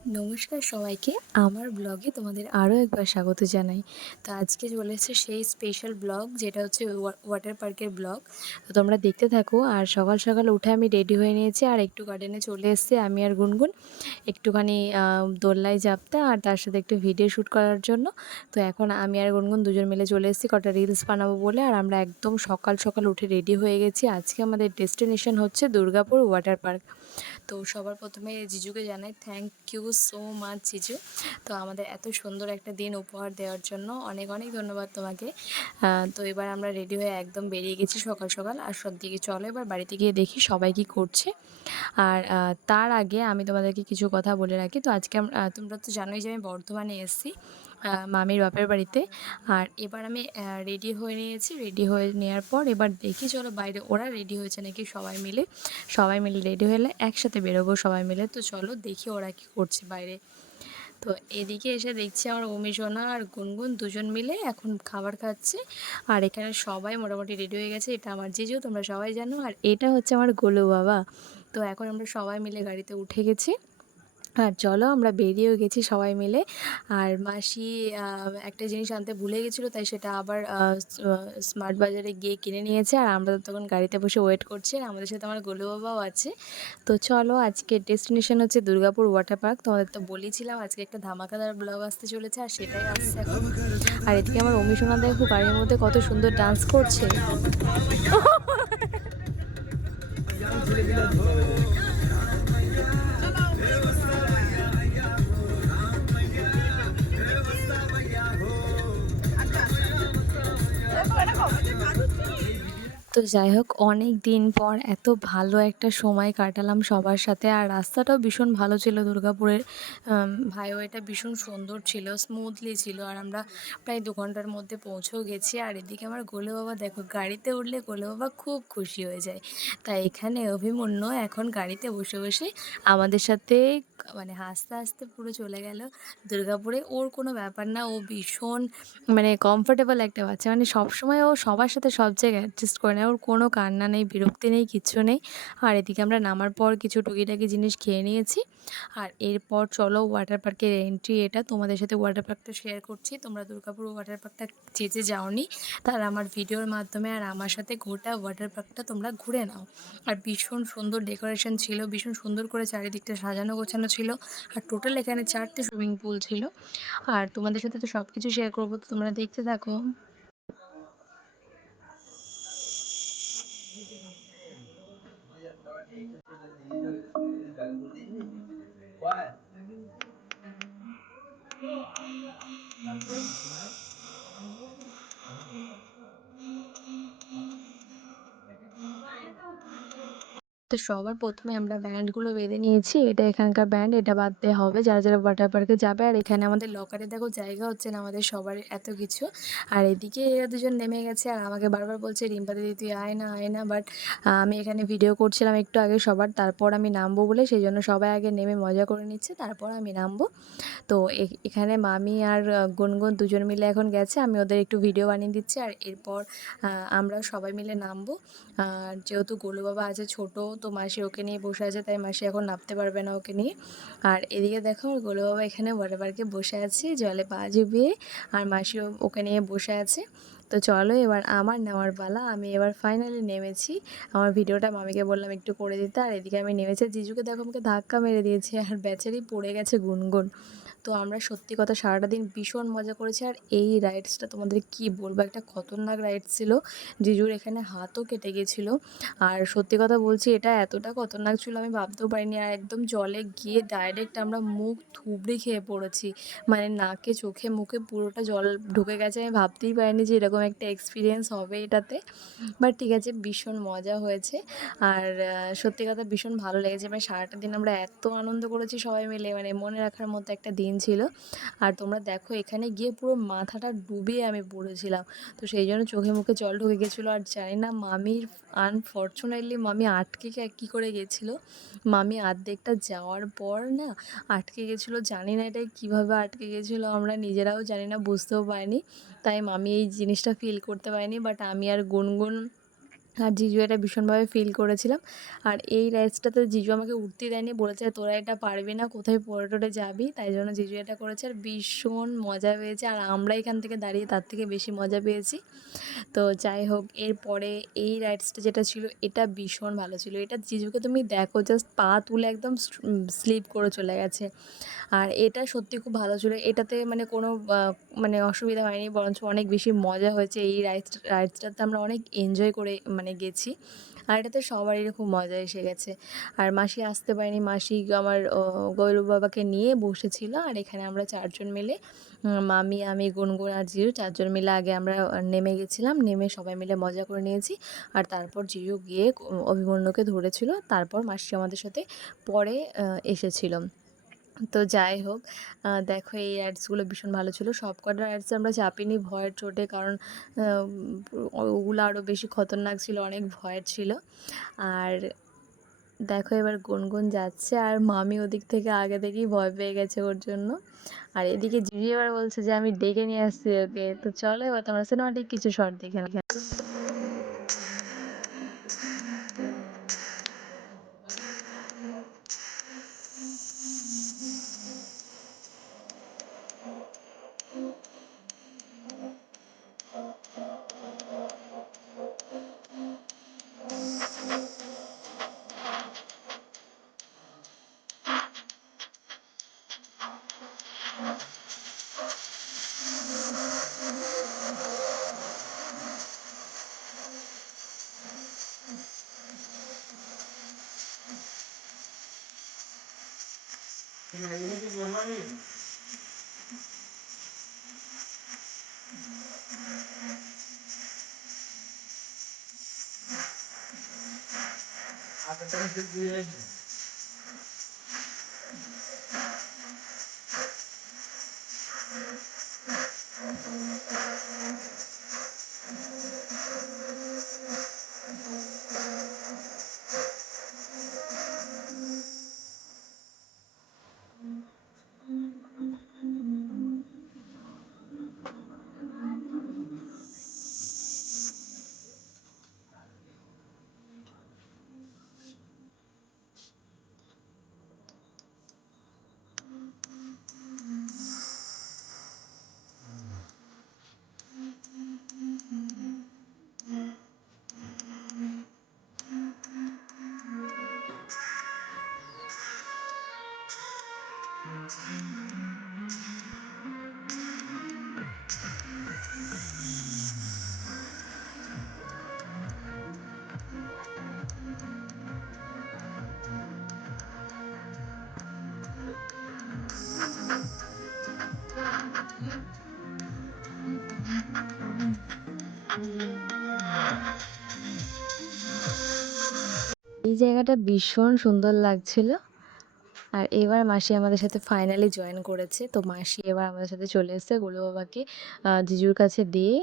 নমস্কার সবাইকে, আমার ব্লগে তোমাদের আরও একবার স্বাগত জানাই। তো আজকে চলে এসেছে সেই স্পেশাল ব্লগ, যেটা হচ্ছে ওয়াটার পার্কের ব্লগ। তো তোমরা দেখতে থাকো। আর সকাল সকাল উঠে আমি রেডি হয়ে নিয়েছি আর একটু গার্ডেনে চলে এসেছি আমি আর গুনগুন একটুখানি দোলনায় চাপতে, আর তার সাথে একটু ভিডিও শ্যুট করার জন্য। তো এখন আমি আর গুনগুন দুজন মিলে চলে এসেছি কটা রিলস বানাবো বলে। আর আমরা একদম সকাল সকাল উঠে রেডি হয়ে গেছি। আজকে আমাদের ডেস্টিনেশন হচ্ছে দুর্গাপুর ওয়াটার পার্ক। তো সবার প্রথমে জিজুকে জানাই থ্যাংক ইউ সো মাচ জিজু। তো আমাদের এত সুন্দর একটা দিন উপহার দেওয়ার জন্য অনেক অনেক ধন্যবাদ তোমাকে। তো এবার আমরা রেডি হয়ে একদম বেরিয়ে গেছি সকাল সকাল। আর সব দিকে চলো এবার বাড়িতে গিয়ে দেখি সবাই কী করছে। আর তার আগে আমি তোমাদেরকে কিছু কথা বলে রাখি। তো আজকে তোমরা তো জানোই যে আমি বর্ধমানে এসেছি মামির বাপের বাড়িতে। আর এবার আমি রেডি হয়ে নিয়েছি। রেডি হয়ে নেওয়ার পর এবার দেখি চলো বাইরে ওরা রেডি হয়েছে নাকি। সবাই মিলে রেডি হলে একসাথে বেরোবো সবাই মিলে। তো চলো দেখি ওরা কী করছে বাইরে। তো এদিকে এসে দেখছি আমার অমিশোনা আর গুনগুন দুজন মিলে এখন খাবার খাচ্ছে। আর এখানে সবাই মোটামুটি রেডি হয়ে গেছে। এটা আমার জিজু, তোমরা সবাই জানো। আর এটা হচ্ছে আমার গোলু বাবা। তো এখন আমরা সবাই মিলে গাড়িতে উঠে গেছি। আর চলো আমরা বেরিয়েও গেছি সবাই মিলে। আর মাসি একটা জিনিস আনতে ভুলে গেছিলো, তাই সেটা আবার স্মার্ট বাজারে গিয়ে কিনে নিয়েছে। আর আমরা তখন গাড়িতে বসে ওয়েট করছি। আর আমাদের সাথে আমার গোলু বাবাও আছে। তো চলো আজকের ডেস্টিনেশন হচ্ছে দুর্গাপুর ওয়াটার পার্ক। তোমাদের তো বলেছিলাম আজকে একটা ধামাকাদার ব্লগ আসতে চলেছে, আর সেটাই আসছে এখন। আর এদিকে আমার অমি সোনা দেখো গাড়ির মধ্যে কত সুন্দর ডান্স করছে। তো যাই হোক, অনেক দিন পর এত ভালো একটা সময় কাটালাম সবার সাথে। আর রাস্তাটাও ভীষণ ভালো ছিল দুর্গাপুরের। হাইওয়েটা ভীষণ সুন্দর ছিল, স্মুথলি ছিল। আর আমরা প্রায় 2 ঘন্টার মধ্যে পৌঁছেও গেছি। আর এদিকে আমার গোলে বাবা দেখো, গাড়িতে উঠলে গোলে বাবা খুব খুশি হয়ে যায়। তাই এখানে অভিমন্যু এখন গাড়িতে বসে বসে আমাদের সাথে মানে হাসতে হাসতে পুরো চলে গেল দুর্গাপুরে। ওর কোনো ব্যাপার না, ও ভীষণ মানে কমফোর্টেবল একটা বাচ্চা। মানে সবসময় ও সবার সাথে সব জায়গায় অ্যাডজাস্ট করে নেয়। ওর কোনো কান্না নেই, বিরক্তি নেই, কিচ্ছু নেই। আর এদিকে আমরা নামার পর কিছু টুকিটাকি জিনিস খেয়ে নিয়েছি। আর এরপর চলো ওয়াটার পার্কের এন্ট্রি। এটা তোমাদের সাথে ওয়াটার পার্কটা শেয়ার করছি। তোমরা দুর্গাপুর ওয়াটার পার্কটা যে যাওনি, তার আমার ভিডিওর মাধ্যমে আর আমার সাথে গোটা ওয়াটার পার্কটা তোমরা ঘুরে নাও। আর ভীষণ সুন্দর ডেকোরেশন ছিল, ভীষণ সুন্দর করে চারিদিকটা সাজানো গোছানো ছিল। আর টোটাল এখানে 4টে সুইমিং পুল ছিল। আর তোমাদের সাথে তো সব কিছু শেয়ার করবো, তো তোমরা দেখতে থাকো। তো সবার প্রথমে আমরা ব্যান্ডগুলো বেঁধে নিয়েছি। এটা এখানকার ব্যান্ড, এটা বাঁধতে হবে যারা যারা ওয়াটার পার্কে যাবে। আর এখানে আমাদের লকারে দেখো জায়গা হচ্ছে না আমাদের সবার, এত কিছু। আর এদিকে এরা দুজন নেমে গেছে আর আমাকে বারবার বলছে রিম্পা দিদি তুই আয় না আয় না। বাট আমি এখানে ভিডিও করছিলাম একটু আগে সবার, তারপর আমি নামবো বলে, সেই জন্য সবাই আগে নেমে মজা করে নিচ্ছে, তারপর আমি নামবো। তো এখানে মামি আর গুনগুন দুজন মিলে এখন গেছে, আমি ওদের একটু ভিডিও বানিয়ে দিচ্ছি। আর এরপর আমরা সবাই মিলে নামবো। আর যেহেতু গোলু বাবা আছে ছোট, তো মাসি ওকে নিয়ে বসে আছে, তাই মাসি এখন নামতে পারবে না ওকে নিয়ে। আর এদিকে দেখো গোলু বাবা এখানে ওয়াটার পার্কে বসে আছে জলে পা ডুবিয়ে, আর মাসি ওকে নিয়ে বসে আছে। তো চলো এবার আমার নেওয়ার পালা। আমি এবার ফাইনালি নেমেছি। আমার ভিডিওটা মামিকে বললাম একটু করে দিতে। আর এদিকে আমি নেমেছি, জিজুকে দেখো আমাকে ধাক্কা মেরে দিয়েছে, আর বেচারি পড়ে গেছে গুনগুন। তো আমরা সত্যি কথা সারাটা দিন ভীষণ মজা করেছি। আর এই রাইডসটা তোমাদের কি বলবো, একটা খতরনাক রাইডস ছিল। জিজুর এখানে হাতও কেটে গেছিলো। আর সত্যি কথা বলছি, এটা এতটা খতরনাক ছিল আমি ভাবতেও পারিনি। আর একদম জলে গিয়ে ডাইরেক্ট আমরা মুখ থুবড়ে খেয়ে পড়েছি, মানে নাকে চোখে মুখে পুরোটা জল ঢুকে গেছে। আমি ভাবতেই পারিনি যে এরকম একটা এক্সপিরিয়েন্স হবে এটাতে। বাট ঠিক আছে, ভীষণ মজা হয়েছে। আর সত্যি কথা ভীষণ ভালো লেগেছে। মানে সারাটা দিন আমরা এত আনন্দ করেছি সবাই মিলে, মানে মনে রাখার মতো একটা দিন ছিল। আর তোমরা দেখো এখানে গিয়ে পুরো মাথাটা ডুবিয়ে আমি পড়েছিলাম। তো সেই জন্য চোখে মুখে জল ঢুকে গেছিলো। আর জানি না মামির আনফর্চুনেটলি মামি আটকে কী করে গেছিলো। মামি অর্ধেকটা যাওয়ার পর না আটকে গেছিলো, জানি না এটা কীভাবে আটকে গেছিলো, আমরা নিজেরাও জানি না, বুঝতেও পারিনি। তাই মামি এই জিনিসটা ফিল করতে পারিনি। বাট আমি আর গুনগুন আর জিজু এটা ভীষণভাবে ফিল করেছিলাম। আর এই রাইডসটাতে জিজু আমাকে উঠতেই দেয়নি, বলেছে, "তোরা এটা পারবি না, কোথায় পড়ে টরে যাবি।" তাই জন্য জিজু এটা করেছে আর ভীষণ মজা পেয়েছে। আর আমরা এখান থেকে দাঁড়িয়ে তার থেকে বেশি মজা পেয়েছি। তো যাই হোক, এরপরে এই রাইডসটা যেটা ছিল এটা ভীষণ ভালো ছিল। এটা জিজুকে তুমি দেখো, জাস্ট পা তুলে একদম স্লিপ করে চলে গেছে। আর এটা সত্যি খুব ভালো ছিল। এটাতে মানে কোনো মানে অসুবিধা হয়নি, বরঞ্চ অনেক বেশি মজা হয়েছে। এই রাইডসটাতে আমরা অনেক এনজয় করে মানে গেছি। আর এটাতে সবারই খুব মজা এসে গেছে। আর মাসি আসতে পারেনি, মাসি আমার গৌরব বাবাকে নিয়ে বসেছিল। আর এখানে আমরা 4 জন মিলে, মামি, আমি, গুনগুন আর জিজু 4 জন মিলে আগে আমরা নেমে গেছিলাম। নেমে সবাই মিলে মজা করে নিয়েছি। আর তারপর জিজু গিয়ে অভিমন্যুকে ধরেছিল। তারপর মাসি আমাদের সাথে পরে এসেছিল। তো যাই হোক, দেখো এই অ্যাডসগুলো ভীষণ ভালো ছিল। সবকটা অ্যাডস আমরা চাপিনি ভয়ের চোটে, কারণ ওগুলো আরও বেশি খতরনাক ছিল, অনেক ভয়ের ছিল। আর দেখো এবার গুনগুন যাচ্ছে, আর মামি ওদিক থেকে আগে থেকেই ভয় পেয়ে গেছে ওর জন্য। আর এদিকে জিজি এবার বলছে যে আমি ডেকে নিয়ে আসছি ওকে। তো চলো এবার তোমরা সিনেমাটিক কিছু শর্ট দেখে নাও। এই জায়গাটা ভীষণ সুন্দর লাগছিল। আর এবার মাসি আমাদের সাথে ফাইনালি জয়েন করেছে। তো মাসি এবার আমাদের সাথে চলে এসেছে গোলু বাবাকে জিজুর কাছে দিয়ে।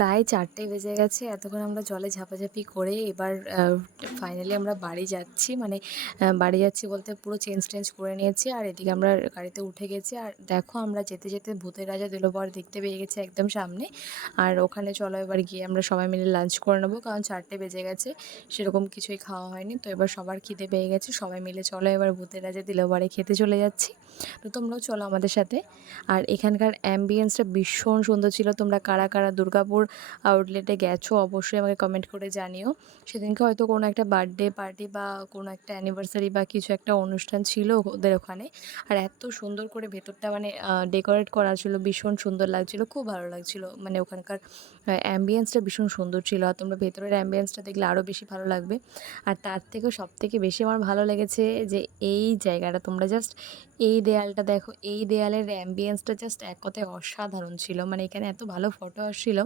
প্রায় 4টে বেজে গেছে। এতক্ষণ আমরা জলে ঝাপাঝাপি করে এবার ফাইনালি আমরা বাড়ি যাচ্ছি। মানে বাড়ি যাচ্ছি বলতে পুরো চেঞ্জ-টেঞ্জ করে নিয়েছি। আর এদিকে আমরা গাড়িতে উঠে গেছি। আর দেখো আমরা যেতে, যেতে ভূতের রাজা দিলবর দেখতে পেয়ে গেছি একদম সামনে। আর ওখানে চলো এবার গিয়ে আমরা সবাই মিলে লাঞ্চ করে নেবো। কারণ 4টে বেজে গেছে। সেরকম কিছুই খাওয়া হয়নি। তো এবার সবার খিদে পেয়ে গেছে। সবাই মিলে চলো এবার ভূতের রাজা দিলবরে খেতে চলে যাচ্ছি। তো তোমরাও চলো আমাদের সাথে। আর এখানকার অ্যাম্বিয়েন্সটা ভীষণ সুন্দর ছিল। তোমরা কারা, কারা দুর্গাপুর আউটলেটে গেছো অবশ্যই আমাকে কমেন্ট করে জানিও। সেদিনকে হয়তো কোনো একটা বার্থডে পার্টি বা কোনো একটা অ্যানিভার্সারি বা কিছু একটা অনুষ্ঠান ছিল ওদের ওখানে। আর এত সুন্দর করে ভেতরটা মানে ডেকোরেট করা ছিল, ভীষণ সুন্দর লাগছিল, খুব ভালো লাগছিল। মানে ওখানকার অ্যাম্বিয়েন্সটা ভীষণ সুন্দর ছিল। আর তোমরা ভেতরের অ্যাম্বিয়েন্সটা দেখলে আরও বেশি ভালো লাগবে। আর তার থেকেও সবথেকে বেশি আমার ভালো লেগেছে যে এই জায়গাটা তোমরা জাস্ট এই দেয়ালটা দেখো, এই দেয়ালের অ্যাম্বিয়েন্সটা জাস্ট এক কথায় অসাধারণ ছিল। মানে এখানে এত ভালো ফটো আসছিল।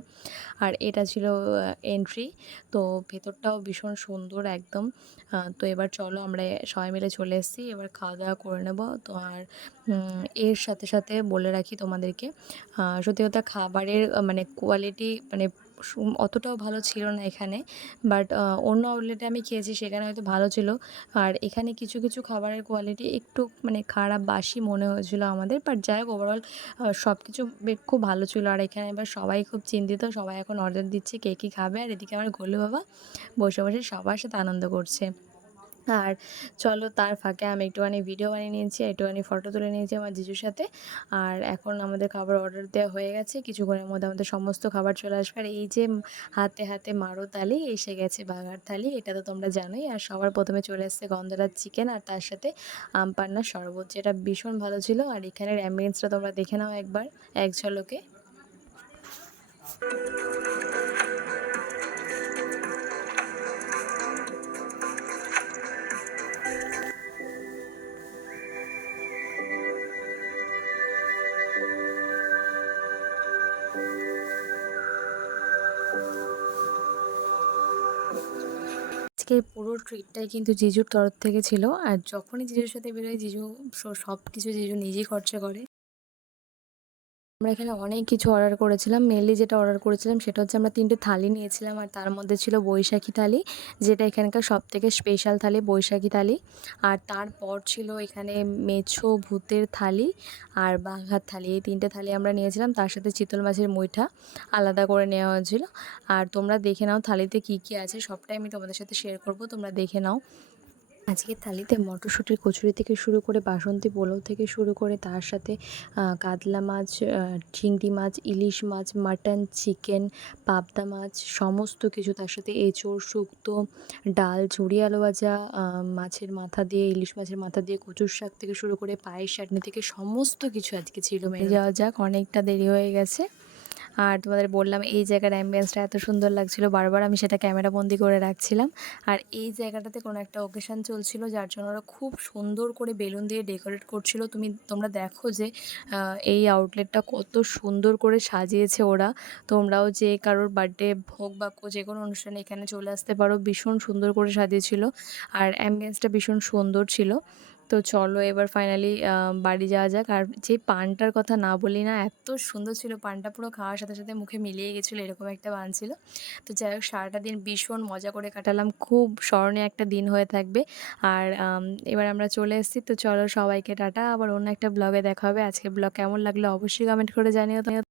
আর এটা ছিল এন্ট্রি। তো ভেতরটাও ভীষণ সুন্দর একদম। তো এবার চলো আমরা সবাই মিলে চলে এসেছি। এবার খাওয়া দাওয়া করে নেব। তো আর এর সাথে সাথে বলে রাখি তোমাদেরকে, সত্যি কথা খাবারের মানে কোয়ালিটি মানে অতটাও ভালো ছিল না এখানে। বাট অন্য আউটলেটে আমি খেয়েছি, সেখানে হয়তো ভালো ছিল। আর এখানে কিছু কিছু খাবারের কোয়ালিটি একটু মানে খারাপ বাসি মনে হয়েছিল আমাদের। বাট যাই হোক ওভারঅল সব কিছু খুব ভালো ছিল। আর এখানে এবার সবাই খুব চিন্তিত, সবাই এখন অর্ডার দিচ্ছে কে কী খাবে। আর এদিকে আমার গোলু বাবা বসে বসে সবার সাথে আনন্দ করছে। আর চলো তার ফাঁকে আমি একটুখানি ভিডিও বানিয়ে নিয়েছি, একটুখানি ফটো তুলে নিয়েছি আমার জিজুর সাথে। আর এখন আমাদের খাবার অর্ডার দেওয়া হয়ে গেছে, কিছুক্ষণের মধ্যে আমাদের সমস্ত খাবার চলে আসবে। আর এই যে হাতে হাতে মারো তালি এসে গেছে বাঘার থালি, এটা তো তোমরা জানোই। আর সবার প্রথমে চলে এসছে গন্ধরাজ চিকেন আর তার সাথে আম পান্নার শরবত, যেটা ভীষণ ভালো ছিল। আর এখানের অ্যাম্বিয়েন্সটা তোমরা দেখে নাও একবার এক ঝলকে। আজকের পুরো ট্রিটটাই কিন্তু জিজুর তরফ থেকে ছিল। আর যখনই জিজুর সাথে বেরোয় জিজু সব কিছু জিজু নিজেই খরচা করে। আমরা এখানে অনেক কিছু অর্ডার করেছিলাম। মেনলি যেটা অর্ডার করেছিলাম সেটা হচ্ছে আমরা 3টে থালি নিয়েছিলাম। আর তার মধ্যে ছিল বৈশাখী থালি, যেটা এখানকার সবথেকে স্পেশাল থালি বৈশাখী থালি। আর তারপর ছিল এখানে মেছো ভূতের থালি আর বাঘার থালি। এই 3টে থালি আমরা নিয়েছিলাম। তার সাথে চিতল মাছের মুইঠা আলাদা করে নেওয়া হয়েছিল। আর তোমরা দেখে নাও থালিতে কী কী আছে, সবটাই আমি তোমাদের সাথে শেয়ার করব, তোমরা দেখে নাও। আজকের থালিতে মটরশুঁটির কচুরি থেকে শুরু করে বাসন্তী পোলাও থেকে শুরু করে তার সাথে কাতলা মাছ, চিংড়ি মাছ, ইলিশ মাছ, মাটন, চিকেন, পাবদা মাছ, সমস্ত কিছু, তার সাথে এঁচোড়, শুক্তো, ডাল, ঝুরি আলু ভাজা, মাছের মাথা দিয়ে, ইলিশ মাছের মাথা দিয়ে কচুর শাক থেকে শুরু করে পায়েস চাটনি থেকে সমস্ত কিছু আজকে ছিল। মেনে যাওয়া যাক, অনেকটা দেরি হয়ে গেছে। আর তোমাদের বললাম এই জায়গার অ্যাম্বিয়েন্সটা এত সুন্দর লাগছিল, বারবার আমি সেটা ক্যামেরাবন্দি করে রাখছিলাম। আর এই জায়গাটাতে কোনো একটা অকেশান চলছিল, যার জন্য ওরা খুব সুন্দর করে বেলুন দিয়ে ডেকোরেট করছিল। তোমরা দেখো যে এই আউটলেটটা কত সুন্দর করে সাজিয়েছে ওরা। তোমরাও যে কারোর বার্থডে হোক বা যে কোনো অনুষ্ঠানে এখানে চলে আসতে পারো, ভীষণ সুন্দর করে সাজিয়েছিল। আর অ্যাম্বিয়েন্সটা ভীষণ সুন্দর ছিল। তো চলো এবার ফাইনালি বাড়ি যাওয়া যাক। আর যে পানটার কথা না বলি না, এত সুন্দর ছিল পানটা, পুরো খাওয়ার সাথে সাথে মুখে মিলিয়ে গেছিলো, এরকম একটা পান ছিল। তো যাই হোক সারাটা দিন ভীষণ মজা করে কাটালাম, খুব স্মরণীয় একটা দিন হয়ে থাকবে। আর এবার আমরা চলে এসেছি। তো চলো সবাইকে টাটা, আবার অন্য একটা ব্লগে দেখা হবে। আজকে ব্লগ কেমন লাগলো অবশ্যই কমেন্ট করে জানিও।